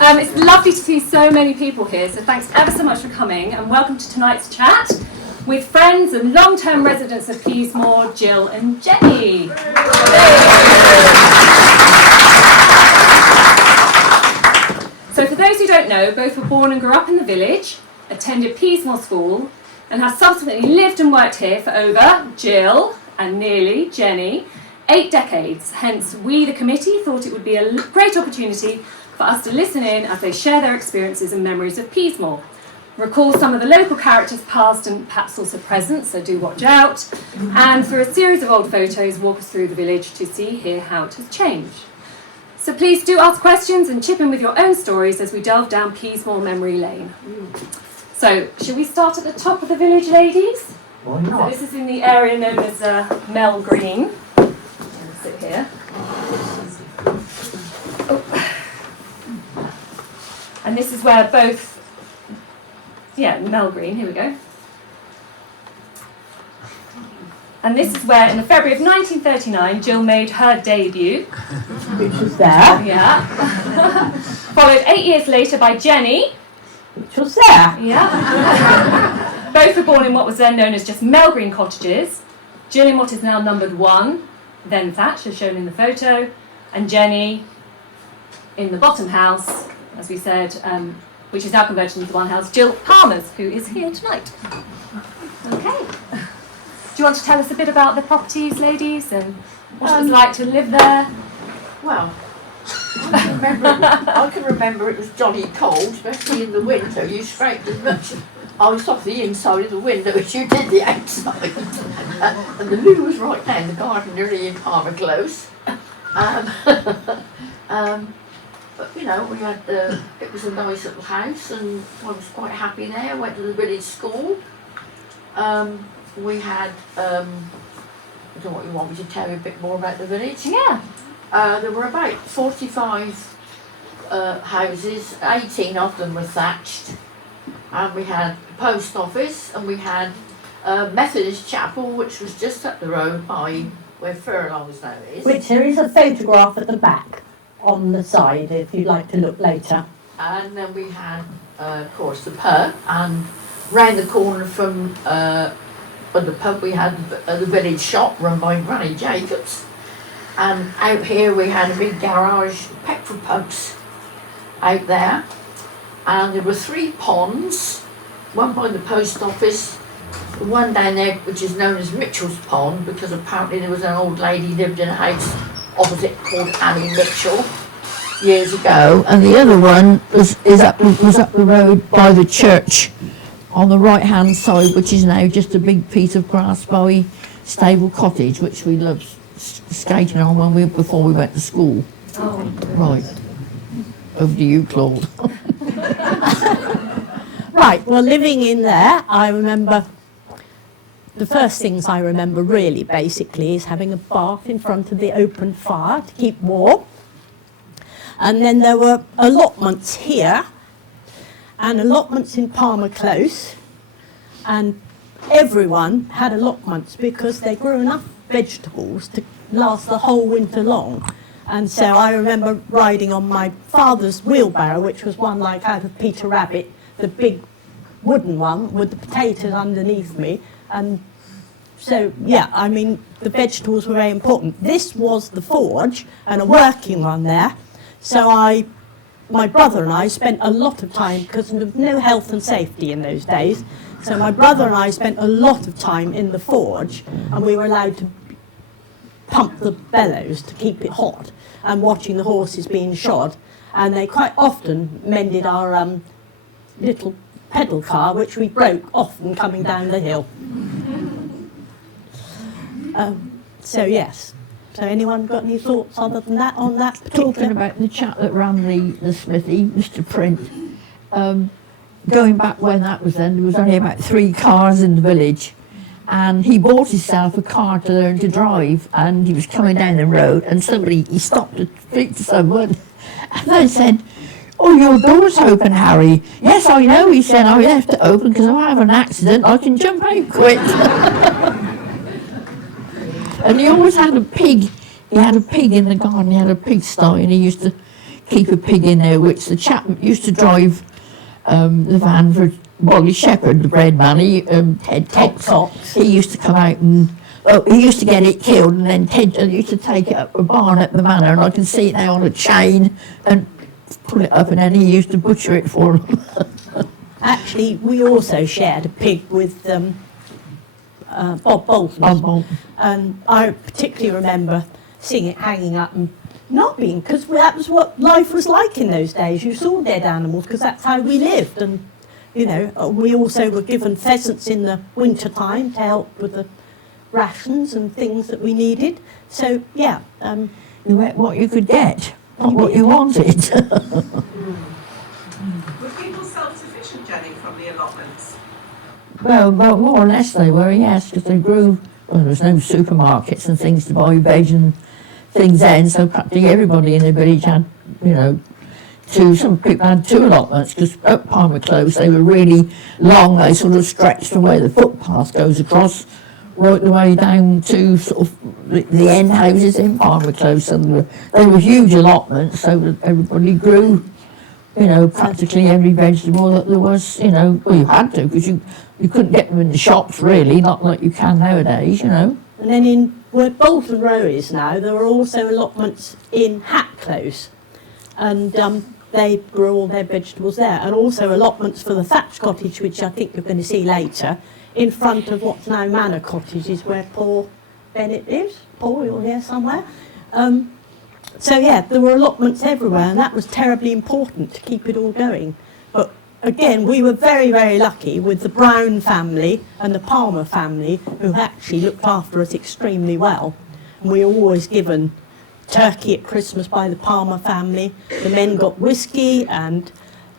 It's lovely to see so many people here, so thanks ever so much for coming, and welcome to tonight's chat with friends and long-term residents of Peasmore, Gill and Jenny. So for those who don't know, both were born and grew up in the village, attended Peasmore School, and have subsequently lived and worked here for over, Gill and nearly Jenny, 8 decades. Hence, we, the committee, thought it would be a great opportunity for us to listen in as they share their experiences and memories of Peasmore. Recall some of the local characters past and perhaps also present, so do watch out. And through a series of old photos, walk us through the village to hear how it has changed. So please do ask questions and chip in with your own stories as we delve down Peasmore memory lane. So, shall we start at the top of the village, ladies? Why not? So this is in the area known as Mel Green. I'll sit here. Oh. And this is where both, Mel Green, here we go. And this is where, in the February of 1939, Gill made her debut. Which was there. Yeah. Followed 8 years later by Jenny. Which was there. Yeah. Both were born in what was then known as just Mel Green cottages. Gill in what is now numbered 1, then thatched, as shown in the photo, and Jenny in the bottom house, as we said, which is now converted into one house, Gill Palmer's, who is here tonight. Okay. Do you want to tell us a bit about the properties, ladies, and what it was like to live there? Well, I can remember it was jolly cold, especially in the winter. You scraped as much ice off the inside of the window as you did the outside. And the loo was right down the garden, nearly in Palmer Close. But we had it was a nice little house, and I was quite happy there. I went to the village school. We had, I don't know what you want me to tell you a bit more about the village. Yeah. There were about 45 houses, 18 of them were thatched, and we had the post office, and we had a Methodist chapel, which was just up the road by where Furlongs now is. Which there is a photograph at the back on the side if you'd like to look later. And then we had, of course, the pub, and round the corner from the pub we had the village shop run by Granny Jacobs. And out here we had a big garage, petrol pumps out there. And there were 3 ponds, one by the post office, one down there which is known as Mitchell's Pond, because apparently there was an old lady lived in a house opposite called Annie Mitchell years ago. And the other one was up the road by the church on the right hand side, which is now just a big piece of grass by Stable Cottage, which we loved skating on before we went to school. Oh. Right. Over to you, Claude. Right, well, living in there, I remember, the first things I remember really basically is having a bath in front of the open fire to keep warm. And then there were allotments here and allotments in Palmer Close, and everyone had allotments because they grew enough vegetables to last the whole winter long. And so I remember riding on my father's wheelbarrow, which was one like out of Peter Rabbit, the big wooden one with the potatoes underneath me. And so, the vegetables were very important. This was the forge and a working one there. So my brother and I spent a lot of time, because there was no health and safety in those days, so my brother and I spent a lot of time in the forge, and we were allowed to pump the bellows to keep it hot, and watching the horses being shod. And they quite often mended our little pedal car, which we broke often coming down the hill. So yes. So anyone got any thoughts other than that on that particular? Talking about the chap that ran the smithy, Mr. Print, going back when that was then, there was only about 3 cars in the village, and he bought himself a car to learn to drive, and he was coming down the road, and he stopped to speak to someone, and they said, "Oh, your door's open, Harry." "Yes, I know," he said, "I left it open because if I have an accident, I can jump out quick." And he always had a pig. He had a pig in the garden. He had a pigsty, and he used to keep a pig in there, which the chap that used to drive the van for Wally Shepherd, the bread man, Ted Cox, he used to come out and he used to get it killed, and then Ted used to take it up the barn at the manor, and I can see it now on a chain and pull it up, and then he used to butcher it for them. Actually, we also shared a pig with Bob Bolton. Bob Bolton. And I particularly remember seeing it hanging up and not being, because that was what life was like in those days. You saw dead animals because that's how we lived. And, you know, we also were given pheasants in the winter time to help with the rations and things that we needed. So, yeah. You ate what you could get, not what you wanted. Were people self-sufficient, Jenny, from the allotments? Well, more or less they were, yes, because they grew, well, there was no supermarkets and things to buy veg and things then, so practically everybody in the village had, you know, some people had 2 allotments, because at Palmer Close they were really long, they sort of stretched from where the footpath goes across, right the way down to sort of the end houses in Palmer Close, and they were huge allotments, so that everybody grew, you know, practically every vegetable that there was, you know, well, you had to, because you couldn't get them in the shops, really, not like you can nowadays, you know. And then in where Bolton Row is now, there were also allotments in Hat Close. And they grew all their vegetables there. And also allotments for the thatched cottage, which I think you're going to see later, in front of what's now Manor Cottages, where Paul Bennett lives. Paul, you're here somewhere. So yeah, there were allotments everywhere, and that was terribly important to keep it all going. But again, we were very, very lucky with the Brown family and the Palmer family, who actually looked after us extremely well. And we were always given turkey at Christmas by the Palmer family. The men got whiskey, and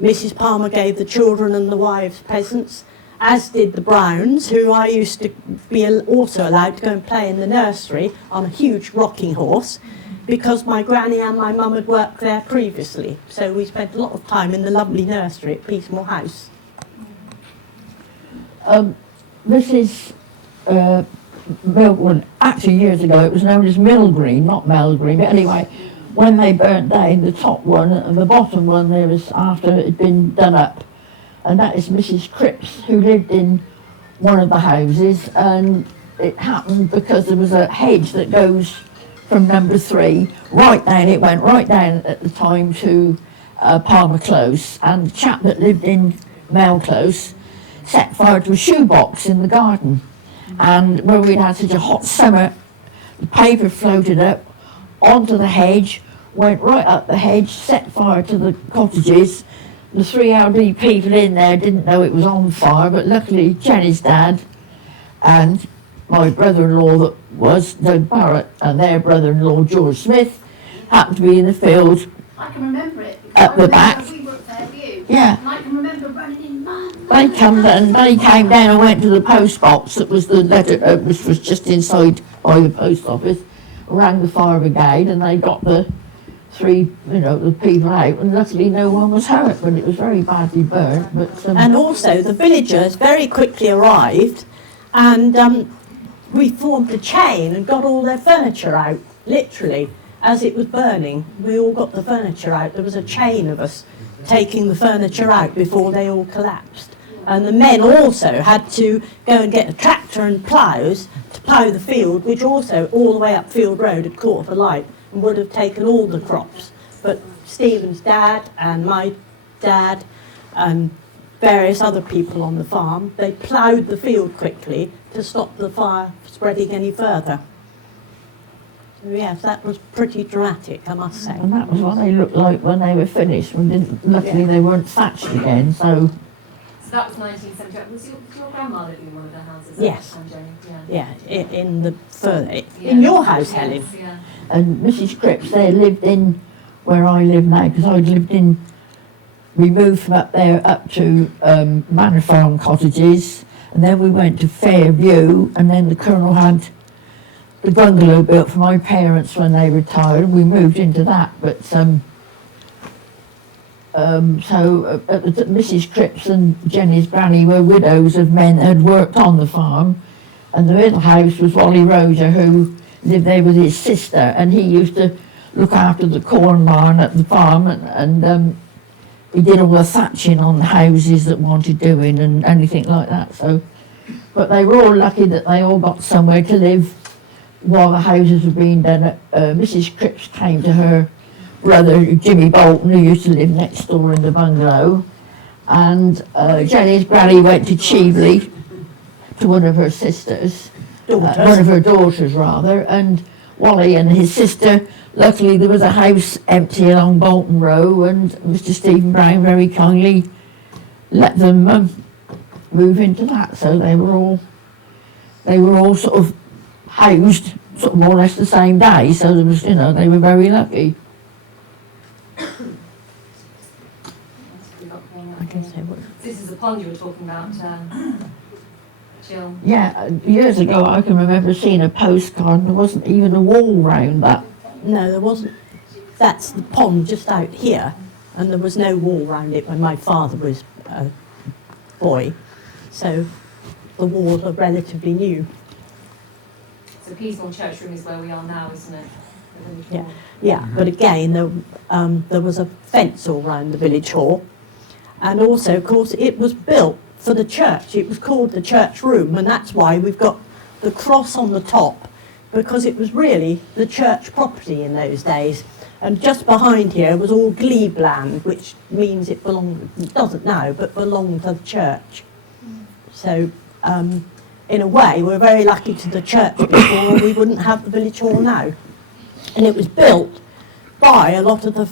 Mrs. Palmer gave the children and the wives presents, as did the Browns, who I used to be also allowed to go and play in the nursery on a huge rocking horse, because my granny and my mum had worked there previously. So we spent a lot of time in the lovely nursery at Peasemore House. This is well, actually years ago it was known as Mill Green, not Mel Green, but anyway, when they burnt down the top one and the bottom one, there was after it had been done up, and that is Mrs. Cripps, who lived in one of the houses, and it happened because there was a hedge that goes from number 3 right down, it went right down at the time to Palmer Close, and the chap that lived in Mel Close set fire to a shoebox in the garden. And when we'd had such a hot summer, the paper floated up onto the hedge, went right up the hedge, set fire to the cottages. The 3 elderly people in there didn't know it was on fire, but luckily Jenny's dad and my brother-in-law that was Doug Barrett and their brother-in-law George Smith happened to be in the field. I can remember it. At the back. We were at Fairview. Yeah. And I can remember running in, Mum. They came down and went to the post box that was the letter, which was just inside by the post office, rang the fire brigade, and they got the 3, you know, the people out, and luckily no one was hurt, but it was very badly burnt. But And also the villagers very quickly arrived, and we formed a chain and got all their furniture out, literally, as it was burning. We all got the furniture out. There was a chain of us taking the furniture out before they all collapsed. And the men also had to go and get a tractor and ploughs to plough the field, which also all the way up Field Road had caught alight and would have taken all the crops. But Stephen's dad and my dad and various other people on the farm, they ploughed the field quickly to stop the fire spreading any further. So yes, that was pretty dramatic, I must say. and that was what they looked like when they were finished. Luckily they weren't thatched again, so. So that was 1978. Was your grandma living in one of their houses? Yes. At that time, Jenny? Yeah, in the further, in your house, Helen. Yeah. And Mrs. Cripps, they lived in where I live now, because I lived in, we moved from up there up to Manor Farm Cottages, and then we went to Fairview, and then the Colonel had the bungalow built for my parents when they retired, and we moved into that. But Mrs. Cripps and Jenny's granny were widows of men that had worked on the farm, and the middle house was Wally Roger, who lived there with his sister, and he used to look after the corn barn at the farm, and he did all the thatching on the houses that wanted doing and anything like that. So, but they were all lucky that they all got somewhere to live while the houses were being done. Mrs. Cripps came to her brother Jimmy Bolton, who used to live next door in the bungalow, and Jenny's granny went to Cheveley to one of her sisters, one of her daughters rather, and Wally and his sister. Luckily, there was a house empty along Bolton Row, and Mr. Stephen Brown very kindly let them move into that. So they were all sort of housed, sort of more or less the same day. So there was, they were very lucky. This is the pond you were talking about, Jill. Yeah, years ago I can remember seeing a postcard, and there wasn't even a wall round that. No, there wasn't. That's the pond just out here, and there was no wall round it when my father was a boy. So the walls are relatively new. So Peasmore Church Room is where we are now, isn't it? Yeah, yeah. But again, there was a fence all round the village hall, and also, of course, it was built for the church. It was called the church room, and that's why we've got the cross on the top, because it was really the church property in those days. And just behind here was all glebe land, which means it doesn't now, but belonged to the church. So, in a way, we're very lucky to the church before, or we wouldn't have the village hall now. And it was built by a lot of the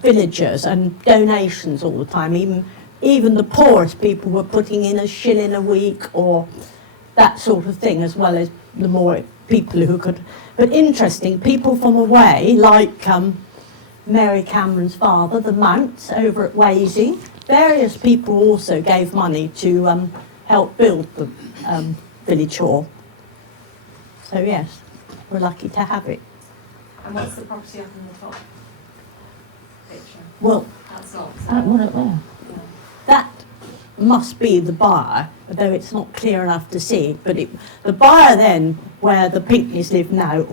villagers and donations all the time. Even the poorest people were putting in a shilling a week or that sort of thing, as well as the more people who could. But interesting, people from away, like Mary Cameron's father, the Mounts over at Wasing, various people also gave money to help build the village hall. So yes, we're lucky to have it. And what's the property up in the top picture? Well, That's not. That one up there. that must be the bar, though it's not clear enough to see. But the bar then, where the Pinckneys live now,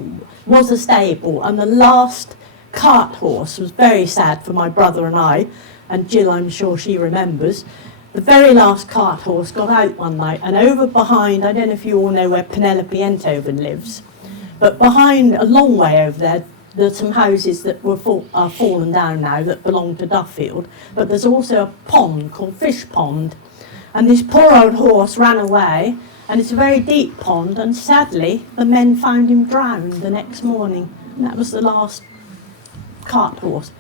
was a stable, and the last cart horse was very sad for my brother and I, and Jill, I'm sure she remembers. The very last cart horse got out one night, and over behind, I don't know if you all know where Penelope Enthoven lives, but behind, a long way over there, there's some houses that are fallen down now that belong to Duffield, but there's also a pond called Fish Pond, and this poor old horse ran away, and it's a very deep pond, and sadly the men found him drowned the next morning, and that was the last cart horse.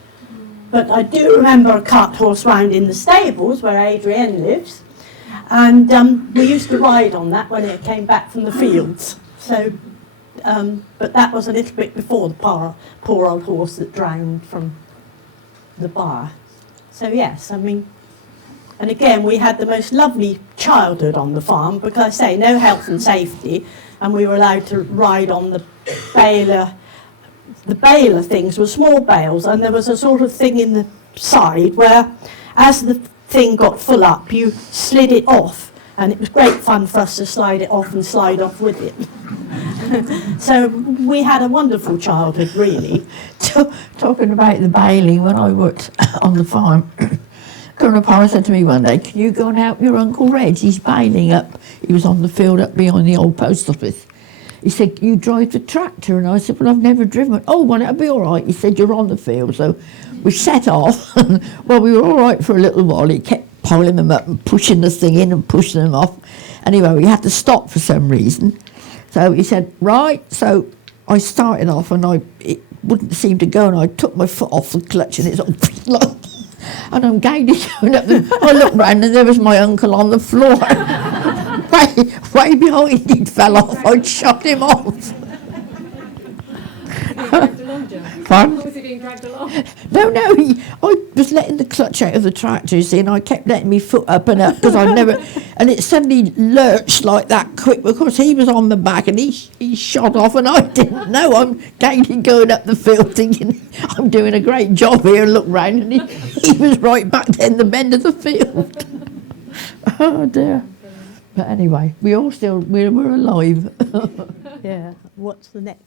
But I do remember a cart horse round in the stables where Adrienne lives, and we used to ride on that when it came back from the fields. So. But that was a little bit before the poor old horse that drowned from the bar. So yes, I mean, and again, we had the most lovely childhood on the farm, because I say no health and safety, and we were allowed to ride on the baler. The baler things were small bales, and there was a sort of thing in the side where, as the thing got full up, you slid it off, and it was great fun for us to slide it off and slide off with it. So we had a wonderful childhood, really. Talking about the baling, when I worked on the farm, Colonel Parra said to me one day, "Can you go and help your Uncle Reg? He's baling up." He was on the field up behind the old post office. He said, "You drive the tractor?" And I said, "Well, I've never driven." "Oh, well, it'll be all right." He said, "You're on the field." So we set off. Well, we were all right for a little while. He kept piling them up and pushing the thing in and pushing them off. Anyway, we had to stop for some reason. So he said, "Right." So I started off, and it wouldn't seem to go, and I took my foot off the clutch, and it's all and I'm gaining going up. I looked round, and there was my uncle on the floor, way behind. He'd fell off. I'd shot him off. Pardon? Was he being dragged along? No, I was letting the clutch out of the tractor, you see, and I kept letting my foot up and up, because I'd never, and it suddenly lurched like that quick, because he was on the back, and he shot off, and I didn't know. I'm gaining going up the field thinking I'm doing a great job here, and look round, and he was right back there in the bend of the field. Oh dear. But anyway, we're alive. Yeah. What's the next?